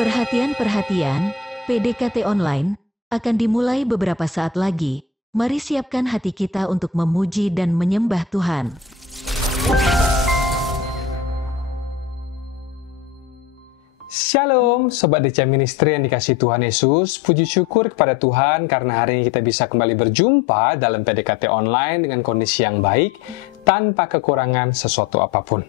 Perhatian, PDKT Online akan dimulai beberapa saat lagi. Mari siapkan hati kita untuk memuji dan menyembah Tuhan. Shalom, Sobat DC Ministry yang dikasihi Tuhan Yesus. Puji syukur kepada Tuhan karena hari ini kita bisa kembali berjumpa dalam PDKT Online dengan kondisi yang baik, tanpa kekurangan sesuatu apapun.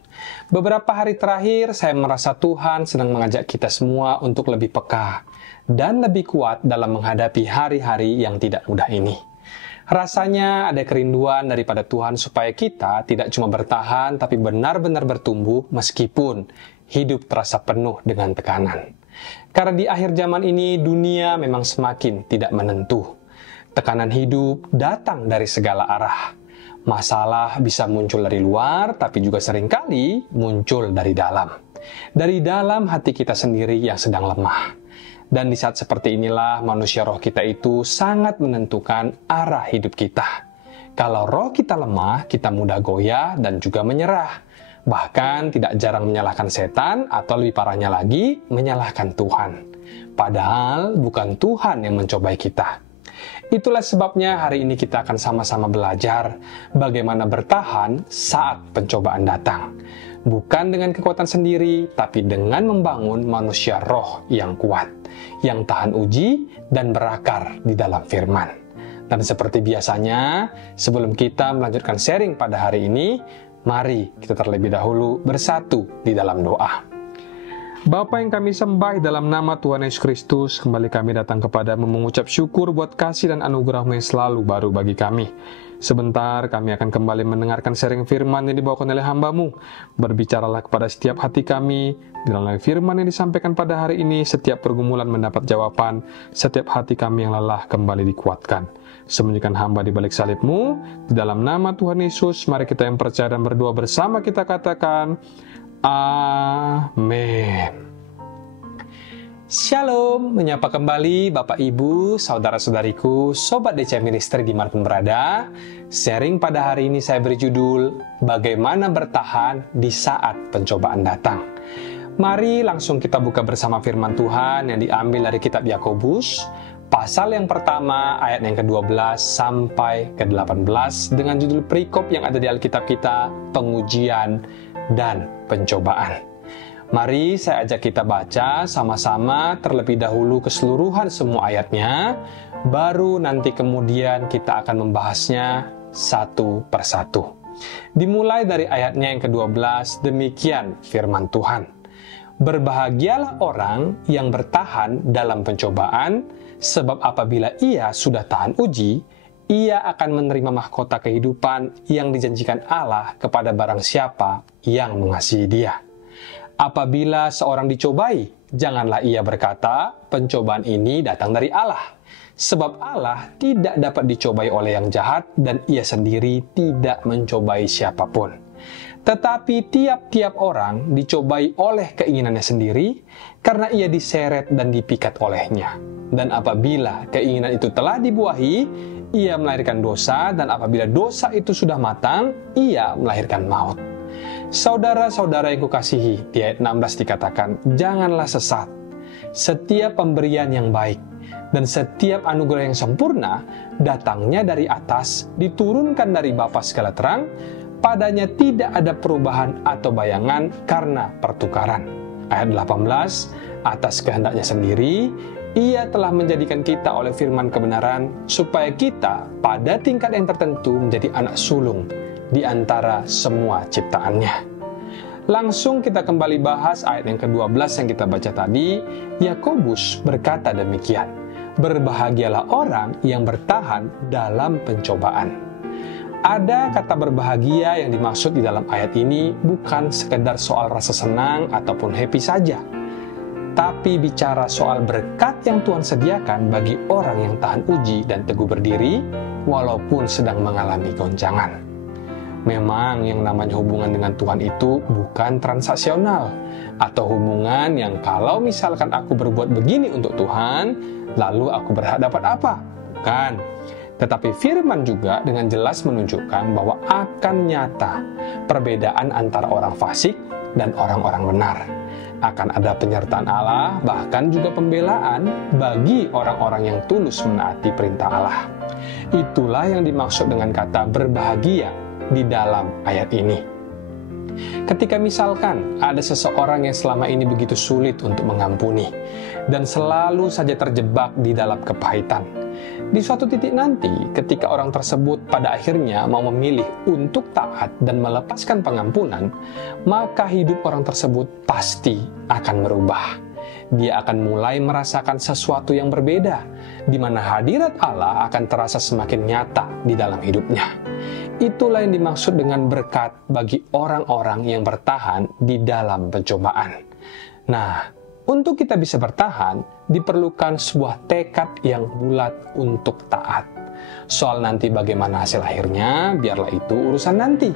Beberapa hari terakhir, saya merasa Tuhan sedang mengajak kita semua untuk lebih peka dan lebih kuat dalam menghadapi hari-hari yang tidak mudah ini. Rasanya ada kerinduan daripada Tuhan supaya kita tidak cuma bertahan, tapi benar-benar bertumbuh meskipun hidup terasa penuh dengan tekanan. Karena di akhir zaman ini, dunia memang semakin tidak menentu. Tekanan hidup datang dari segala arah. Masalah bisa muncul dari luar, tapi juga seringkali muncul dari dalam. Dari dalam hati kita sendiri yang sedang lemah. Dan di saat seperti inilah manusia roh kita itu sangat menentukan arah hidup kita. Kalau roh kita lemah, kita mudah goyah dan juga menyerah. Bahkan tidak jarang menyalahkan setan atau lebih parahnya lagi, menyalahkan Tuhan. Padahal bukan Tuhan yang mencobai kita. Itulah sebabnya hari ini kita akan sama-sama belajar bagaimana bertahan saat pencobaan datang. Bukan dengan kekuatan sendiri, tapi dengan membangun manusia roh yang kuat, yang tahan uji dan berakar di dalam firman. Dan seperti biasanya, sebelum kita melanjutkan sharing pada hari ini, mari kita terlebih dahulu bersatu di dalam doa. Bapa yang kami sembah dalam nama Tuhan Yesus Kristus, kembali kami datang kepadamu mengucap syukur buat kasih dan anugerah-Mu yang selalu baru bagi kami. Sebentar kami akan kembali mendengarkan sharing firman yang dibawakan oleh hamba-Mu. Berbicaralah kepada setiap hati kami, dalam firman yang disampaikan pada hari ini, setiap pergumulan mendapat jawaban, setiap hati kami yang lelah kembali dikuatkan. Sembunyikan hamba di balik salib-Mu, di dalam nama Tuhan Yesus, mari kita yang percaya dan berdoa bersama kita katakan, Amin. Shalom, menyapa kembali Bapak Ibu, Saudara-saudariku, Sobat DC Ministry dimanapun berada. Sharing pada hari ini saya beri judul, Bagaimana Bertahan di Saat Pencobaan Datang. Mari langsung kita buka bersama firman Tuhan yang diambil dari kitab Yakobus, pasal yang pertama, ayat yang ke-12 sampai ke-18, dengan judul perikop yang ada di Alkitab kita, Pengujian dan Pencobaan. Mari saya ajak kita baca sama-sama terlebih dahulu keseluruhan semua ayatnya, baru nanti kemudian kita akan membahasnya satu persatu. Dimulai dari ayatnya yang ke-12, demikian firman Tuhan. Berbahagialah orang yang bertahan dalam pencobaan, sebab apabila ia sudah tahan uji, ia akan menerima mahkota kehidupan yang dijanjikan Allah kepada barang siapa yang mengasihi Dia. Apabila seorang dicobai, janganlah ia berkata, pencobaan ini datang dari Allah. Sebab Allah tidak dapat dicobai oleh yang jahat dan ia sendiri tidak mencobai siapapun. Tetapi tiap-tiap orang dicobai oleh keinginannya sendiri karena ia diseret dan dipikat olehnya. Dan apabila keinginan itu telah dibuahi, ia melahirkan dosa, dan apabila dosa itu sudah matang, ia melahirkan maut. Saudara-saudara yang kukasihi, di ayat 16 dikatakan, janganlah sesat. Setiap pemberian yang baik dan setiap anugerah yang sempurna datangnya dari atas, diturunkan dari Bapa segala terang, padanya tidak ada perubahan atau bayangan karena pertukaran. Ayat 18, atas kehendaknya sendiri, Ia telah menjadikan kita oleh firman kebenaran, supaya kita pada tingkat yang tertentu menjadi anak sulung di antara semua ciptaannya. Langsung kita kembali bahas ayat yang ke-12 yang kita baca tadi. Yakobus berkata demikian, berbahagialah orang yang bertahan dalam pencobaan. Ada kata berbahagia yang dimaksud di dalam ayat ini bukan sekedar soal rasa senang ataupun happy saja, tapi bicara soal berkat yang Tuhan sediakan bagi orang yang tahan uji dan teguh berdiri walaupun sedang mengalami goncangan. Memang yang namanya hubungan dengan Tuhan itu bukan transaksional, atau hubungan yang kalau misalkan aku berbuat begini untuk Tuhan, lalu aku berhak dapat apa? Bukan. Tetapi firman juga dengan jelas menunjukkan bahwa akan nyata perbedaan antara orang fasik dan orang-orang benar. Akan ada penyertaan Allah, bahkan juga pembelaan bagi orang-orang yang tulus menaati perintah Allah. Itulah yang dimaksud dengan kata berbahagia di dalam ayat ini. Ketika misalkan ada seseorang yang selama ini begitu sulit untuk mengampuni dan selalu saja terjebak di dalam kepahitan, di suatu titik nanti ketika orang tersebut pada akhirnya mau memilih untuk taat dan melepaskan pengampunan, maka hidup orang tersebut pasti akan berubah. Dia akan mulai merasakan sesuatu yang berbeda, di mana hadirat Allah akan terasa semakin nyata di dalam hidupnya. Itulah yang dimaksud dengan berkat bagi orang-orang yang bertahan di dalam pencobaan. Nah, untuk kita bisa bertahan, diperlukan sebuah tekad yang bulat untuk taat. Soal nanti bagaimana hasil akhirnya, biarlah itu urusan nanti.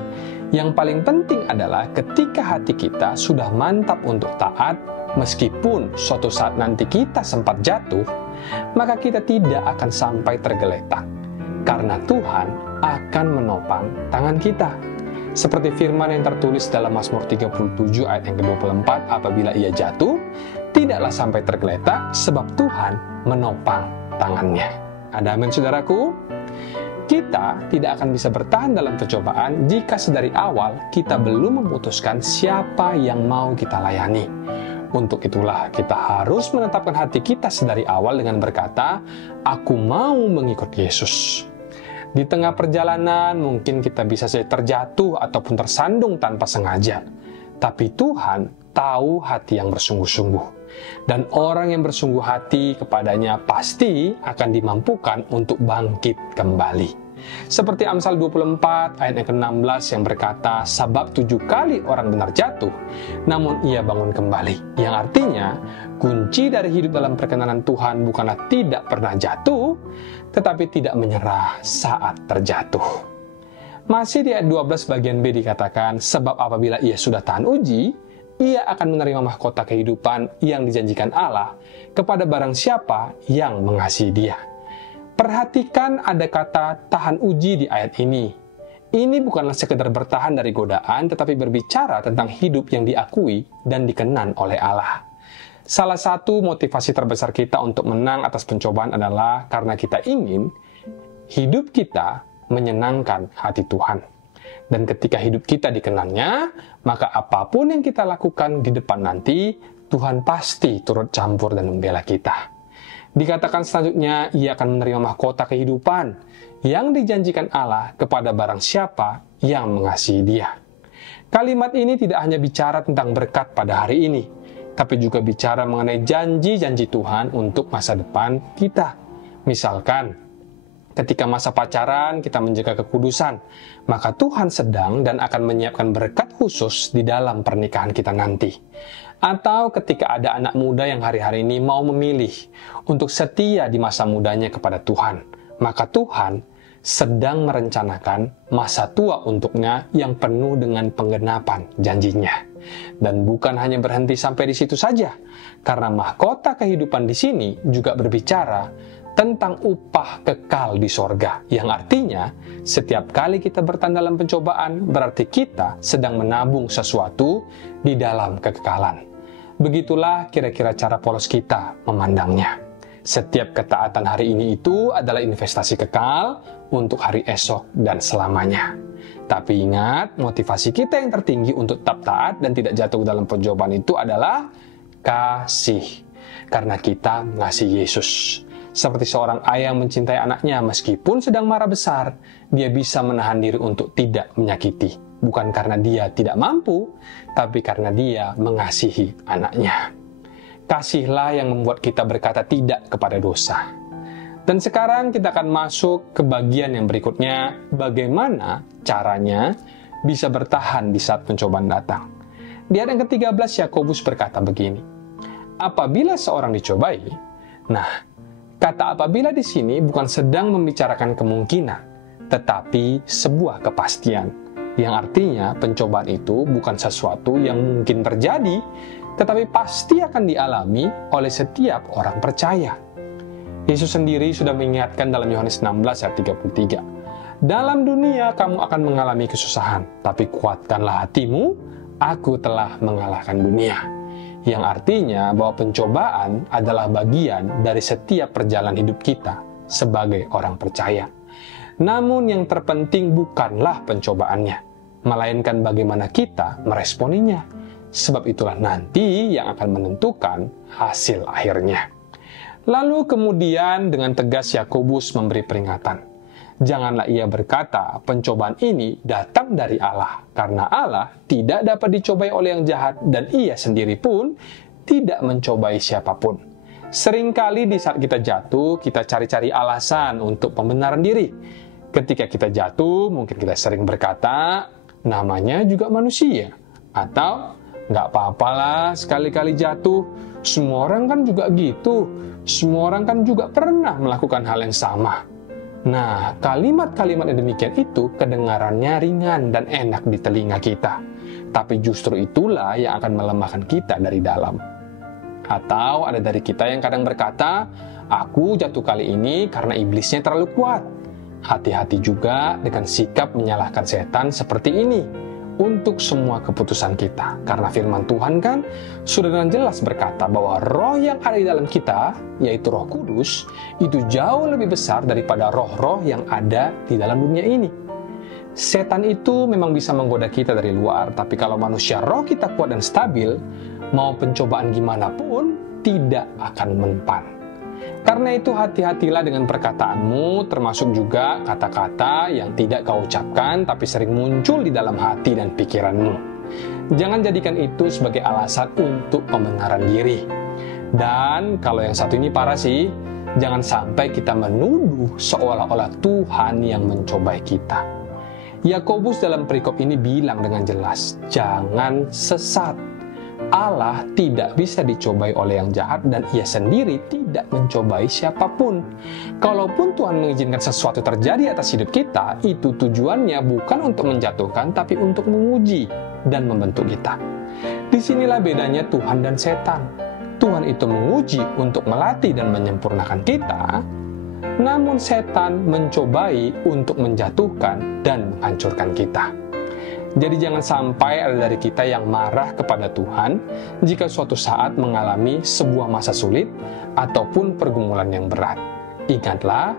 Yang paling penting adalah ketika hati kita sudah mantap untuk taat, meskipun suatu saat nanti kita sempat jatuh, maka kita tidak akan sampai tergeletak. Karena Tuhan akan menopang tangan kita. Seperti firman yang tertulis dalam Mazmur 37 ayat yang ke-24, apabila ia jatuh, tidaklah sampai tergeletak, sebab Tuhan menopang tangannya. Ada amin, saudaraku? Kita tidak akan bisa bertahan dalam pencobaan jika sedari awal kita belum memutuskan siapa yang mau kita layani. Untuk itulah kita harus menetapkan hati kita sedari awal dengan berkata, aku mau mengikut Yesus. Di tengah perjalanan mungkin kita bisa saja terjatuh ataupun tersandung tanpa sengaja. Tapi Tuhan tahu hati yang bersungguh-sungguh. Dan orang yang bersungguh hati kepadanya pasti akan dimampukan untuk bangkit kembali. Seperti Amsal 24 ayat yang ke-16 yang berkata, sebab 7 kali orang benar jatuh, namun ia bangun kembali. Yang artinya, kunci dari hidup dalam perkenanan Tuhan bukanlah tidak pernah jatuh, tetapi tidak menyerah saat terjatuh. Masih di ayat 12 bagian B dikatakan, sebab apabila ia sudah tahan uji, ia akan menerima mahkota kehidupan yang dijanjikan Allah kepada barang siapa yang mengasihi dia. Perhatikan ada kata tahan uji di ayat ini. Ini bukanlah sekedar bertahan dari godaan, tetapi berbicara tentang hidup yang diakui dan dikenan oleh Allah. Salah satu motivasi terbesar kita untuk menang atas pencobaan adalah karena kita ingin hidup kita menyenangkan hati Tuhan. Dan ketika hidup kita dikenannya, maka apapun yang kita lakukan di depan nanti, Tuhan pasti turut campur dan membela kita. Dikatakan selanjutnya, ia akan menerima mahkota kehidupan yang dijanjikan Allah kepada barang siapa yang mengasihi dia. Kalimat ini tidak hanya bicara tentang berkat pada hari ini, tapi juga bicara mengenai janji-janji Tuhan untuk masa depan kita. Misalkan, ketika masa pacaran kita menjaga kekudusan, maka Tuhan sedang dan akan menyiapkan berkat khusus di dalam pernikahan kita nanti. Atau ketika ada anak muda yang hari-hari ini mau memilih untuk setia di masa mudanya kepada Tuhan, maka Tuhan sedang merencanakan masa tua untuknya yang penuh dengan penggenapan janjinya. Dan bukan hanya berhenti sampai di situ saja, karena mahkota kehidupan di sini juga berbicara tentang upah kekal di sorga, yang artinya setiap kali kita bertahan dalam pencobaan berarti kita sedang menabung sesuatu di dalam kekekalan. Begitulah kira-kira cara polos kita memandangnya. Setiap ketaatan hari ini itu adalah investasi kekal untuk hari esok dan selamanya. Tapi ingat, motivasi kita yang tertinggi untuk tetap taat dan tidak jatuh dalam pencobaan itu adalah kasih. Karena kita mengasihi Yesus. Seperti seorang ayah yang mencintai anaknya, meskipun sedang marah besar, dia bisa menahan diri untuk tidak menyakiti. Bukan karena dia tidak mampu, tapi karena dia mengasihi anaknya. Kasihlah yang membuat kita berkata tidak kepada dosa. Dan sekarang kita akan masuk ke bagian yang berikutnya, bagaimana caranya bisa bertahan di saat pencobaan datang. Di ayat yang ke-13, Yakobus berkata begini, apabila seorang dicobai, kata apabila di sini bukan sedang membicarakan kemungkinan, tetapi sebuah kepastian, yang artinya pencobaan itu bukan sesuatu yang mungkin terjadi, tetapi pasti akan dialami oleh setiap orang percaya. Yesus sendiri sudah mengingatkan dalam Yohanes 16 ayat 33, dalam dunia kamu akan mengalami kesusahan, tapi kuatkanlah hatimu, Aku telah mengalahkan dunia. Yang artinya bahwa pencobaan adalah bagian dari setiap perjalanan hidup kita sebagai orang percaya. Namun yang terpenting bukanlah pencobaannya, melainkan bagaimana kita meresponinya. Sebab itulah nanti yang akan menentukan hasil akhirnya. Lalu kemudian dengan tegas Yakobus memberi peringatan. Janganlah ia berkata, pencobaan ini datang dari Allah, karena Allah tidak dapat dicobai oleh yang jahat, dan ia sendiri pun tidak mencobai siapapun. Seringkali di saat kita jatuh, kita cari-cari alasan untuk pembenaran diri. Ketika kita jatuh, mungkin kita sering berkata, namanya juga manusia. Atau, nggak apa-apalah sekali-kali jatuh, semua orang kan juga gitu, semua orang kan juga pernah melakukan hal yang sama. Nah, kalimat-kalimat yang demikian itu kedengarannya ringan dan enak di telinga kita. Tapi justru itulah yang akan melemahkan kita dari dalam. Atau ada dari kita yang kadang berkata, aku jatuh kali ini karena iblisnya terlalu kuat. Hati-hati juga dengan sikap menyalahkan setan seperti ini untuk semua keputusan kita. Karena firman Tuhan kan sudah dengan jelas berkata bahwa roh yang ada di dalam kita, yaitu Roh Kudus, itu jauh lebih besar daripada roh-roh yang ada di dalam dunia ini. Setan itu memang bisa menggoda kita dari luar, tapi kalau manusia roh kita kuat dan stabil, mau pencobaan gimana pun tidak akan mempan. Karena itu hati-hatilah dengan perkataanmu, termasuk juga kata-kata yang tidak kau ucapkan tapi sering muncul di dalam hati dan pikiranmu. Jangan jadikan itu sebagai alasan untuk pembenaran diri. Dan kalau yang satu ini parah sih, jangan sampai kita menuduh seolah-olah Tuhan yang mencobai kita. Yakobus dalam perikop ini bilang dengan jelas, jangan sesat. Allah tidak bisa dicobai oleh yang jahat dan ia sendiri tidak mencobai siapapun. Kalaupun Tuhan mengizinkan sesuatu terjadi atas hidup kita, itu tujuannya bukan untuk menjatuhkan tapi untuk menguji dan membentuk kita. Disinilah bedanya Tuhan dan setan. Tuhan itu menguji untuk melatih dan menyempurnakan kita, namun setan mencobai untuk menjatuhkan dan menghancurkan kita. Jadi jangan sampai ada dari kita yang marah kepada Tuhan jika suatu saat mengalami sebuah masa sulit ataupun pergumulan yang berat. Ingatlah,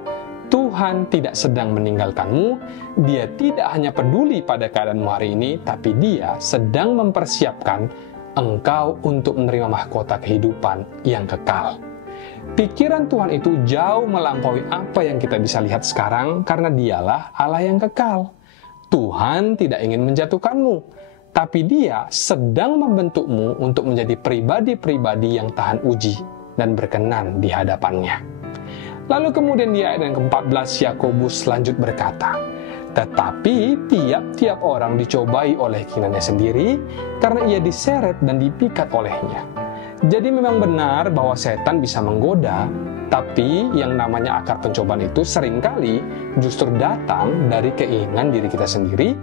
Tuhan tidak sedang meninggalkanmu, Dia tidak hanya peduli pada keadaanmu hari ini, tapi Dia sedang mempersiapkan engkau untuk menerima mahkota kehidupan yang kekal. Pikiran Tuhan itu jauh melampaui apa yang kita bisa lihat sekarang karena Dialah Allah yang kekal. Tuhan tidak ingin menjatuhkanmu, tapi Dia sedang membentukmu untuk menjadi pribadi-pribadi yang tahan uji dan berkenan di hadapannya. Lalu kemudian di ayat yang ke-14 Yakobus lanjut berkata, tetapi tiap-tiap orang dicobai oleh keinginannya sendiri karena ia diseret dan dipikat olehnya. Jadi memang benar bahwa setan bisa menggoda, tapi yang namanya akar pencobaan itu seringkali justru datang dari keinginan diri kita sendiri,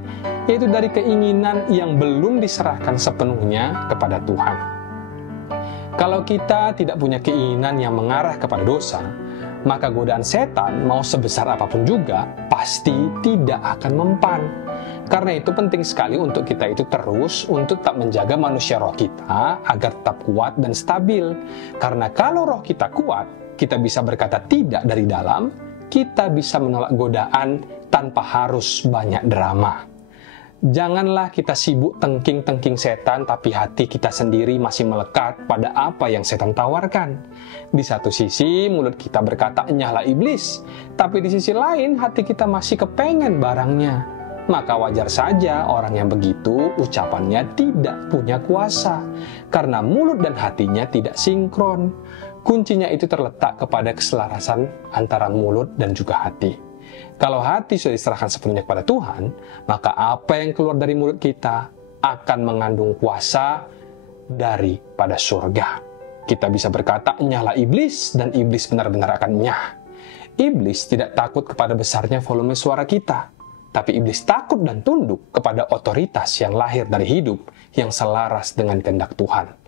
yaitu dari keinginan yang belum diserahkan sepenuhnya kepada Tuhan. Kalau kita tidak punya keinginan yang mengarah kepada dosa, maka godaan setan mau sebesar apapun juga pasti tidak akan mempan. Karena itu penting sekali untuk kita itu terus untuk tetap menjaga manusia roh kita agar tetap kuat dan stabil. Karena kalau roh kita kuat, kita bisa berkata tidak dari dalam, kita bisa menolak godaan tanpa harus banyak drama. Janganlah kita sibuk tengking-tengking setan, tapi hati kita sendiri masih melekat pada apa yang setan tawarkan. Di satu sisi, mulut kita berkata, nyahlah iblis. Tapi di sisi lain, hati kita masih kepengen barangnya. Maka wajar saja orang yang begitu, ucapannya tidak punya kuasa. Karena mulut dan hatinya tidak sinkron. Kuncinya itu terletak kepada keselarasan antara mulut dan juga hati. Kalau hati sudah diserahkan sepenuhnya kepada Tuhan, maka apa yang keluar dari mulut kita akan mengandung kuasa daripada surga. Kita bisa berkata, nyahlah iblis, dan iblis benar-benar akan nyah. Iblis tidak takut kepada besarnya volume suara kita, tapi iblis takut dan tunduk kepada otoritas yang lahir dari hidup yang selaras dengan kehendak Tuhan.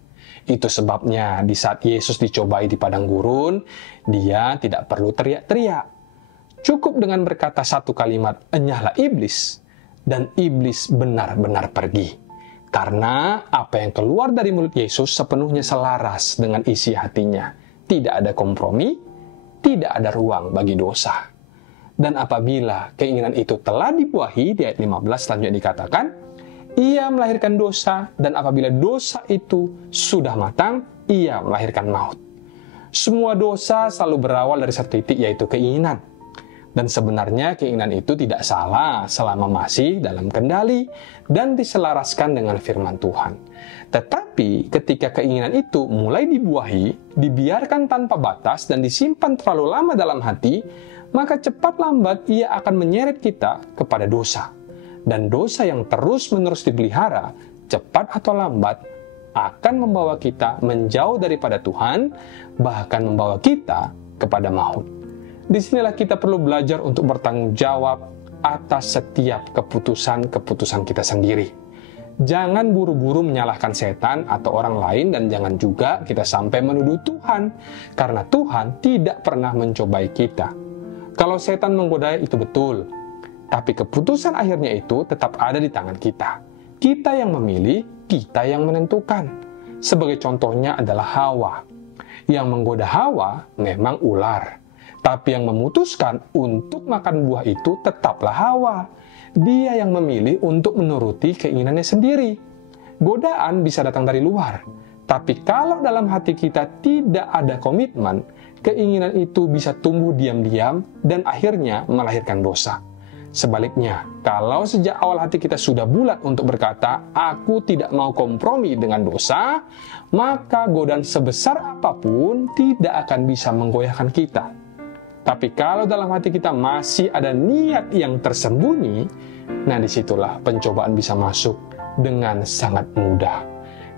Itu sebabnya di saat Yesus dicobai di padang gurun, Dia tidak perlu teriak-teriak. Cukup dengan berkata satu kalimat, enyahlah iblis, dan iblis benar-benar pergi. Karena apa yang keluar dari mulut Yesus sepenuhnya selaras dengan isi hatinya. Tidak ada kompromi, tidak ada ruang bagi dosa. Dan apabila keinginan itu telah dibuahi, di ayat 15 selanjutnya dikatakan, ia melahirkan dosa, dan apabila dosa itu sudah matang, ia melahirkan maut. Semua dosa selalu berawal dari satu titik, yaitu keinginan. Dan sebenarnya keinginan itu tidak salah selama masih dalam kendali dan diselaraskan dengan firman Tuhan. Tetapi ketika keinginan itu mulai dibuahi, dibiarkan tanpa batas dan disimpan terlalu lama dalam hati, maka cepat lambat ia akan menyeret kita kepada dosa. Dan dosa yang terus-menerus dipelihara, cepat atau lambat, akan membawa kita menjauh daripada Tuhan, bahkan membawa kita kepada maut. Disinilah kita perlu belajar untuk bertanggung jawab atas setiap keputusan-keputusan kita sendiri. Jangan buru-buru menyalahkan setan atau orang lain, dan jangan juga kita sampai menuduh Tuhan, karena Tuhan tidak pernah mencobai kita. Kalau setan menggoda itu betul, tapi keputusan akhirnya itu tetap ada di tangan kita. Kita yang memilih, kita yang menentukan. Sebagai contohnya adalah Hawa. Yang menggoda Hawa memang ular. Tapi yang memutuskan untuk makan buah itu tetaplah Hawa. Dia yang memilih untuk menuruti keinginannya sendiri. Godaan bisa datang dari luar. Tapi kalau dalam hati kita tidak ada komitmen, keinginan itu bisa tumbuh diam-diam dan akhirnya melahirkan dosa. Sebaliknya, kalau sejak awal hati kita sudah bulat untuk berkata, aku tidak mau kompromi dengan dosa, maka godaan sebesar apapun tidak akan bisa menggoyahkan kita. Tapi kalau dalam hati kita masih ada niat yang tersembunyi, nah disitulah pencobaan bisa masuk dengan sangat mudah.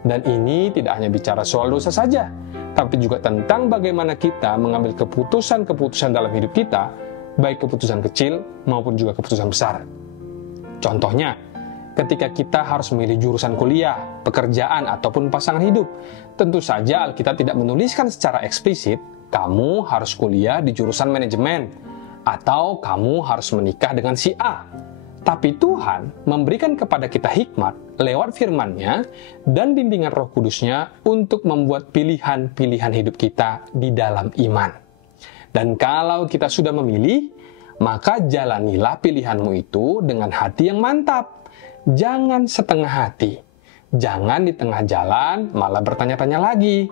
Dan ini tidak hanya bicara soal dosa saja, tapi juga tentang bagaimana kita mengambil keputusan-keputusan dalam hidup kita, baik keputusan kecil maupun juga keputusan besar. Contohnya, ketika kita harus memilih jurusan kuliah, pekerjaan, ataupun pasangan hidup, tentu saja Alkitab tidak menuliskan secara eksplisit, kamu harus kuliah di jurusan manajemen, atau kamu harus menikah dengan si A. Tapi Tuhan memberikan kepada kita hikmat lewat firman-Nya dan bimbingan Roh Kudus-Nya untuk membuat pilihan-pilihan hidup kita di dalam iman. Dan kalau kita sudah memilih, maka jalanilah pilihanmu itu dengan hati yang mantap. Jangan setengah hati. Jangan di tengah jalan malah bertanya-tanya lagi,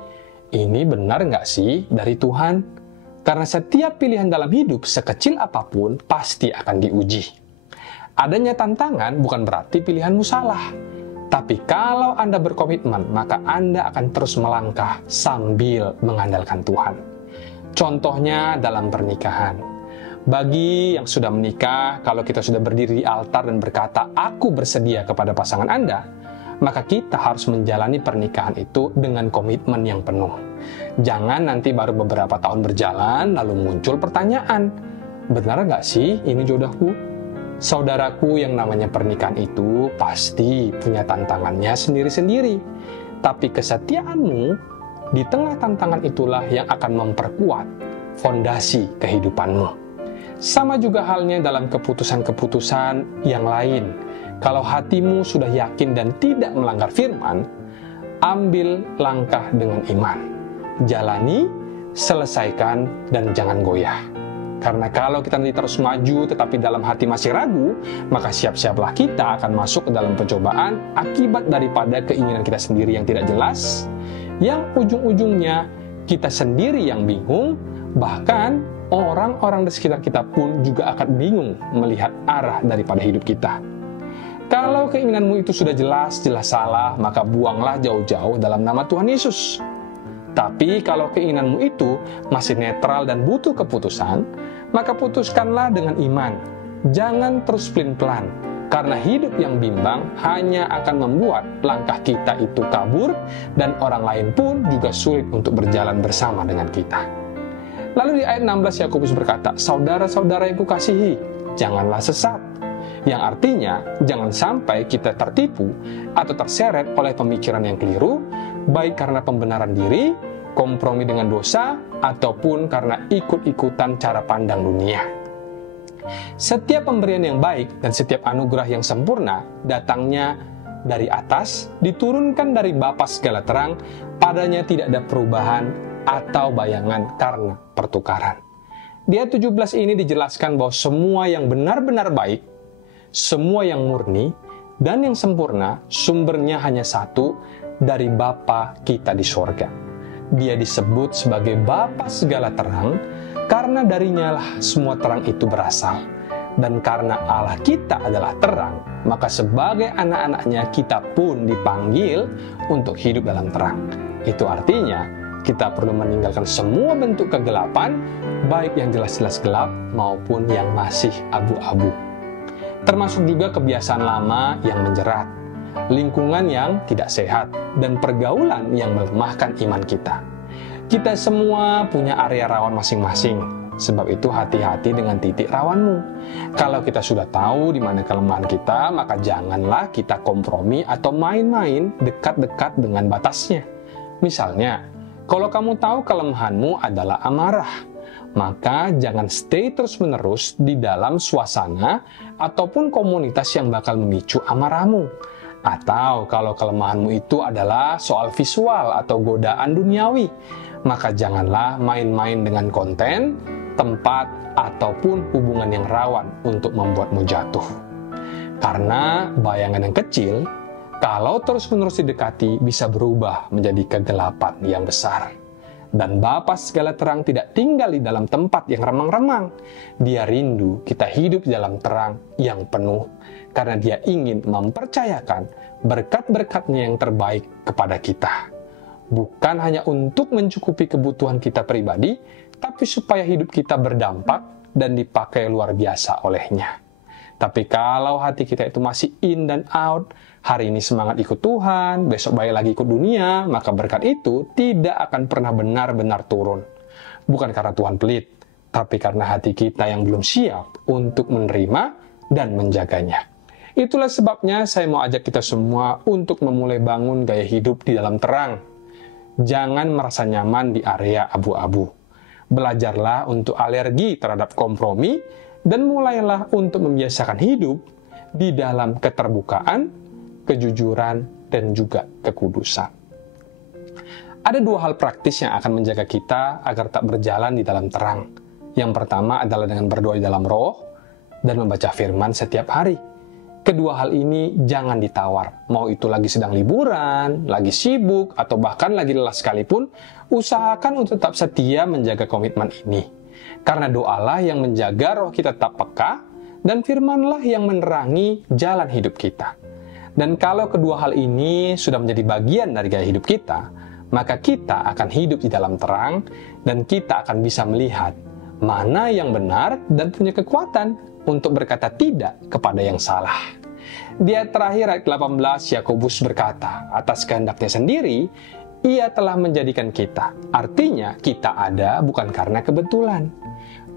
ini benar nggak sih dari Tuhan? Karena setiap pilihan dalam hidup, sekecil apapun, pasti akan diuji. Adanya tantangan bukan berarti pilihanmu salah. Tapi kalau Anda berkomitmen, maka Anda akan terus melangkah sambil mengandalkan Tuhan. Contohnya dalam pernikahan. Bagi yang sudah menikah, kalau kita sudah berdiri di altar dan berkata, aku bersedia kepada pasangan Anda, maka kita harus menjalani pernikahan itu dengan komitmen yang penuh. Jangan nanti baru beberapa tahun berjalan, lalu muncul pertanyaan, benar nggak sih ini jodohku? Saudaraku, yang namanya pernikahan itu pasti punya tantangannya sendiri-sendiri. Tapi kesetiaanmu di tengah tantangan itulah yang akan memperkuat fondasi kehidupanmu. Sama juga halnya dalam keputusan-keputusan yang lain. Kalau hatimu sudah yakin dan tidak melanggar firman, ambil langkah dengan iman. Jalani, selesaikan, dan jangan goyah. Karena kalau kita nanti terus maju tetapi dalam hati masih ragu, maka siap-siaplah kita akan masuk ke dalam pencobaan akibat daripada keinginan kita sendiri yang tidak jelas, yang ujung-ujungnya kita sendiri yang bingung, bahkan orang-orang di sekitar kita pun juga akan bingung melihat arah daripada hidup kita. Kalau keinginanmu itu sudah jelas salah, maka buanglah jauh-jauh dalam nama Tuhan Yesus. Tapi kalau keinginanmu itu masih netral dan butuh keputusan, maka putuskanlah dengan iman. Jangan terus pelin-pelan, karena hidup yang bimbang hanya akan membuat langkah kita itu kabur, dan orang lain pun juga sulit untuk berjalan bersama dengan kita. Lalu di ayat 16 Yakobus berkata, saudara-saudara yang kukasihi, janganlah sesat. Yang artinya, jangan sampai kita tertipu atau terseret oleh pemikiran yang keliru, baik karena pembenaran diri, kompromi dengan dosa, ataupun karena ikut-ikutan cara pandang dunia. Setiap pemberian yang baik dan setiap anugerah yang sempurna datangnya dari atas, diturunkan dari Bapa segala terang, padanya tidak ada perubahan atau bayangan karena pertukaran. Di ayat 17 ini dijelaskan bahwa semua yang benar-benar baik, semua yang murni, dan yang sempurna, sumbernya hanya satu, dari Bapa kita di sorga. Dia disebut sebagai Bapa segala terang, karena darinya lah semua terang itu berasal. Dan karena Allah kita adalah terang, maka sebagai anak-anaknya kita pun dipanggil untuk hidup dalam terang. Itu artinya, kita perlu meninggalkan semua bentuk kegelapan, baik yang jelas-jelas gelap maupun yang masih abu-abu. Termasuk juga kebiasaan lama yang menjerat, lingkungan yang tidak sehat, dan pergaulan yang melemahkan iman kita. Kita semua punya area rawan masing-masing, sebab itu hati-hati dengan titik rawanmu. Kalau kita sudah tahu di mana kelemahan kita, maka janganlah kita kompromi atau main-main dekat-dekat dengan batasnya. Misalnya, kalau kamu tahu kelemahanmu adalah amarah, maka jangan stay terus-menerus di dalam suasana ataupun komunitas yang bakal memicu amarahmu. Atau kalau kelemahanmu itu adalah soal visual atau godaan duniawi, maka janganlah main-main dengan konten, tempat, ataupun hubungan yang rawan untuk membuatmu jatuh. Karena bayangan yang kecil, kalau terus-menerus didekati, bisa berubah menjadi kegelapan yang besar. Dan Bapa segala terang tidak tinggal di dalam tempat yang remang-remang. Dia rindu kita hidup di dalam terang yang penuh, karena dia ingin mempercayakan berkat-berkatnya yang terbaik kepada kita. Bukan hanya untuk mencukupi kebutuhan kita pribadi, tapi supaya hidup kita berdampak dan dipakai luar biasa olehnya. Tapi kalau hati kita itu masih in dan out, hari ini semangat ikut Tuhan, besok balik lagi ikut dunia, maka berkat itu tidak akan pernah benar-benar turun. Bukan karena Tuhan pelit, tapi karena hati kita yang belum siap untuk menerima dan menjaganya. Itulah sebabnya saya mau ajak kita semua untuk memulai bangun gaya hidup di dalam terang. Jangan merasa nyaman di area abu-abu. Belajarlah untuk alergi terhadap kompromi, dan mulailah untuk membiasakan hidup di dalam keterbukaan, kejujuran, dan juga kekudusan. Ada dua hal praktis yang akan menjaga kita agar tak berjalan di dalam terang. Yang pertama adalah dengan berdoa di dalam roh dan membaca firman setiap hari. Kedua hal ini jangan ditawar. Mau itu lagi sedang liburan, lagi sibuk, atau bahkan lagi lelah sekalipun, usahakan untuk tetap setia menjaga komitmen ini. Karena doalah yang menjaga roh kita tetap peka, dan firmanlah yang menerangi jalan hidup kita. Dan kalau kedua hal ini sudah menjadi bagian dari gaya hidup kita, maka kita akan hidup di dalam terang, dan kita akan bisa melihat mana yang benar dan punya kekuatan untuk berkata tidak kepada yang salah. Di ayat terakhir ayat 18, Yakobus berkata, atas kehendaknya sendiri, Ia telah menjadikan kita. Artinya, kita ada bukan karena kebetulan.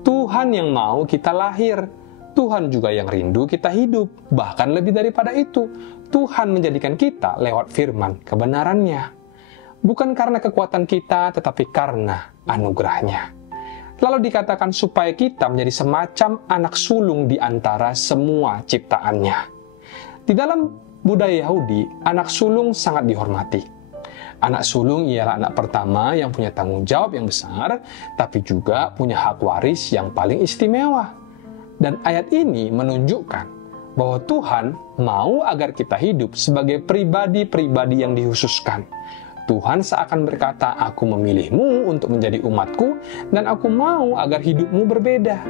Tuhan yang mau kita lahir. Tuhan juga yang rindu kita hidup. Bahkan lebih daripada itu, Tuhan menjadikan kita lewat firman kebenarannya. Bukan karena kekuatan kita, tetapi karena anugerahnya. Lalu dikatakan supaya kita menjadi semacam anak sulung di antara semua ciptaannya. Di dalam budaya Yahudi, anak sulung sangat dihormati. Anak sulung ialah anak pertama yang punya tanggung jawab yang besar, tapi juga punya hak waris yang paling istimewa. Dan ayat ini menunjukkan bahwa Tuhan mau agar kita hidup sebagai pribadi-pribadi yang dikhususkan. Tuhan seakan berkata, aku memilihmu untuk menjadi umatku, dan aku mau agar hidupmu berbeda.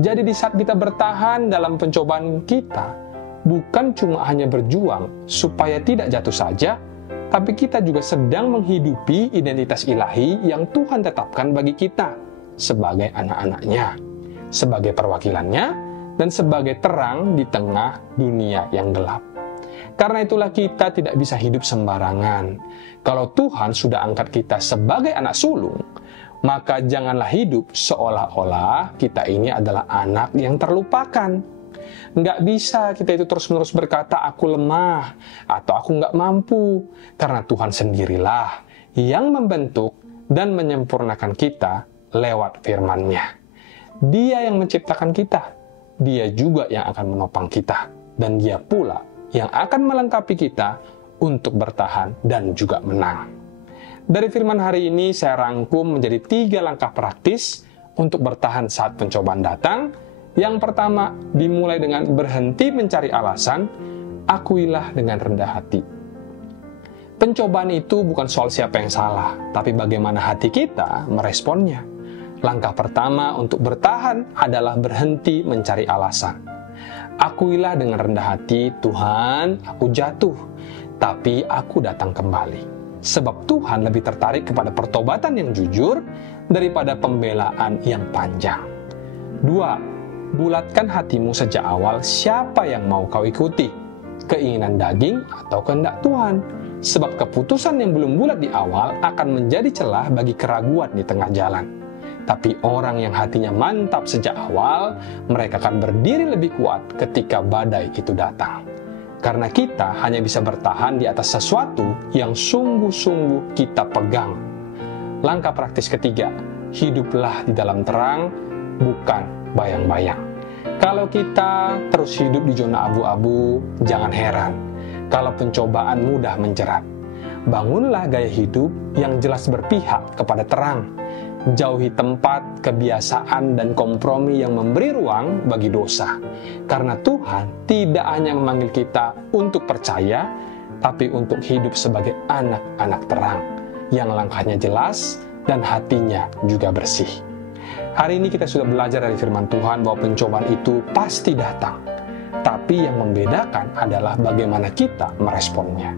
Jadi di saat kita bertahan dalam pencobaan kita, bukan cuma hanya berjuang supaya tidak jatuh saja, tapi kita juga sedang menghidupi identitas ilahi yang Tuhan tetapkan bagi kita sebagai anak-anaknya, sebagai perwakilannya, dan sebagai terang di tengah dunia yang gelap. Karena itulah kita tidak bisa hidup sembarangan. Kalau Tuhan sudah angkat kita sebagai anak sulung, maka janganlah hidup seolah-olah kita ini adalah anak yang terlupakan. Nggak bisa kita itu terus-menerus berkata, aku lemah, atau aku nggak mampu. Karena Tuhan sendirilah yang membentuk dan menyempurnakan kita lewat firman-Nya. Dia yang menciptakan kita. Dia juga yang akan menopang kita. Dan Dia pula yang akan melengkapi kita untuk bertahan dan juga menang. Dari firman hari ini saya rangkum menjadi 3 langkah praktis untuk bertahan saat pencobaan datang. Yang pertama, dimulai dengan berhenti mencari alasan, akuilah dengan rendah hati. Pencobaan itu bukan soal siapa yang salah, tapi bagaimana hati kita meresponnya. Langkah pertama untuk bertahan adalah berhenti mencari alasan. Akuilah dengan rendah hati, Tuhan, aku jatuh, tapi aku datang kembali. Sebab Tuhan lebih tertarik kepada pertobatan yang jujur daripada pembelaan yang panjang. 2. Bulatkan hatimu sejak awal siapa yang mau kau ikuti, keinginan daging atau kehendak Tuhan. Sebab keputusan yang belum bulat di awal akan menjadi celah bagi keraguan di tengah jalan. Tapi orang yang hatinya mantap sejak awal, mereka akan berdiri lebih kuat ketika badai itu datang. Karena kita hanya bisa bertahan di atas sesuatu yang sungguh-sungguh kita pegang. Langkah praktis ketiga, hiduplah di dalam terang, bukan bayang-bayang. Kalau kita terus hidup di zona abu-abu, jangan heran kalau pencobaan mudah menjerat. Bangunlah gaya hidup yang jelas berpihak kepada terang. Jauhi tempat, kebiasaan, dan kompromi yang memberi ruang bagi dosa. Karena Tuhan tidak hanya memanggil kita untuk percaya, tapi untuk hidup sebagai anak-anak terang, yang langkahnya jelas dan hatinya juga bersih. Hari ini kita sudah belajar dari firman Tuhan bahwa pencobaan itu pasti datang. Tapi yang membedakan adalah bagaimana kita meresponnya.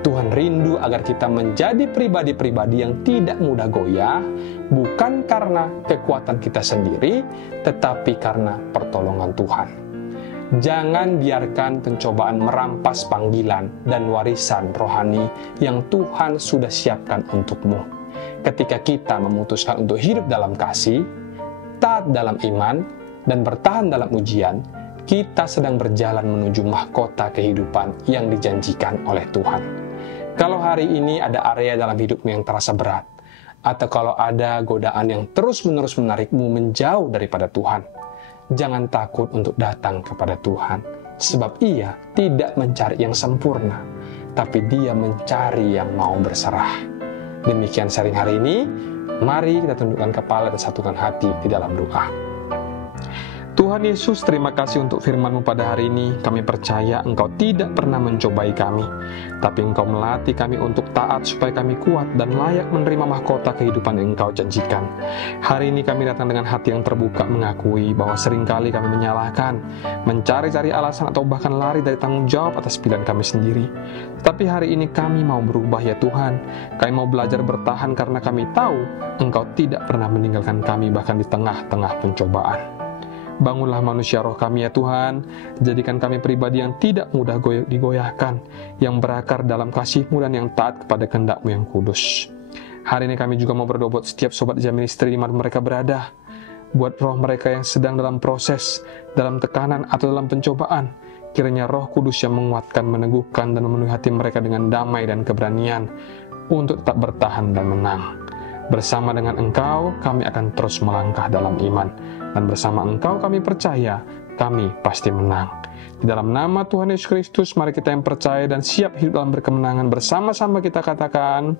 Tuhan rindu agar kita menjadi pribadi-pribadi yang tidak mudah goyah, bukan karena kekuatan kita sendiri, tetapi karena pertolongan Tuhan. Jangan biarkan pencobaan merampas panggilan dan warisan rohani yang Tuhan sudah siapkan untukmu. Ketika kita memutuskan untuk hidup dalam kasih, taat dalam iman, dan bertahan dalam ujian, kita sedang berjalan menuju mahkota kehidupan yang dijanjikan oleh Tuhan. Kalau hari ini ada area dalam hidupmu yang terasa berat, atau kalau ada godaan yang terus-menerus menarikmu menjauh daripada Tuhan, jangan takut untuk datang kepada Tuhan, sebab Ia tidak mencari yang sempurna, tapi Dia mencari yang mau berserah. Demikian sharing hari ini, mari kita tundukkan kepala dan satukan hati di dalam doa. Tuhan Yesus, terima kasih untuk firman-Mu pada hari ini. Kami percaya Engkau tidak pernah mencobai kami, tapi Engkau melatih kami untuk taat supaya kami kuat dan layak menerima mahkota kehidupan yang Engkau janjikan. Hari ini kami datang dengan hati yang terbuka mengakui bahwa seringkali kami menyalahkan, mencari-cari alasan atau bahkan lari dari tanggung jawab atas pilihan kami sendiri. Tapi hari ini kami mau berubah ya Tuhan. Kami mau belajar bertahan karena kami tahu Engkau tidak pernah meninggalkan kami bahkan di tengah-tengah pencobaan. Bangunlah manusia roh kami ya Tuhan, jadikan kami pribadi yang tidak mudah digoyahkan, yang berakar dalam kasih-Mu dan yang taat kepada kehendak-Mu yang kudus. Hari ini kami juga mau berdoa buat setiap sobat Jam Ministry di mana mereka berada, buat roh mereka yang sedang dalam proses, dalam tekanan atau dalam pencobaan. Kiranya Roh Kudus yang menguatkan, meneguhkan, dan memenuhi hati mereka dengan damai dan keberanian untuk tetap bertahan dan menang. Bersama dengan Engkau, kami akan terus melangkah dalam iman. Dan bersama Engkau kami percaya, kami pasti menang. Di dalam nama Tuhan Yesus Kristus, mari kita yang percaya dan siap hidup dalam berkemenangan. Bersama-sama kita katakan,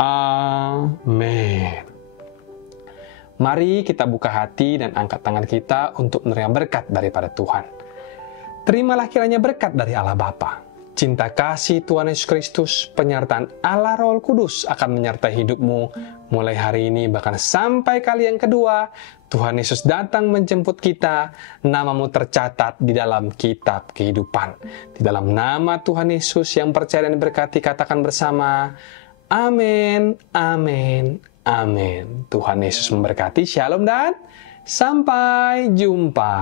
Amin. Mari kita buka hati dan angkat tangan kita untuk menerima berkat daripada Tuhan. Terimalah kiranya berkat dari Allah Bapa. Cinta kasih Tuhan Yesus Kristus, penyertaan Allah Roh Kudus akan menyertai hidupmu mulai hari ini bahkan sampai kali yang kedua Tuhan Yesus datang menjemput kita, namamu tercatat di dalam kitab kehidupan. Di dalam nama Tuhan Yesus yang percaya dan berkati, katakan bersama, Amin, Amin, Amin. Tuhan Yesus memberkati, Shalom dan sampai jumpa.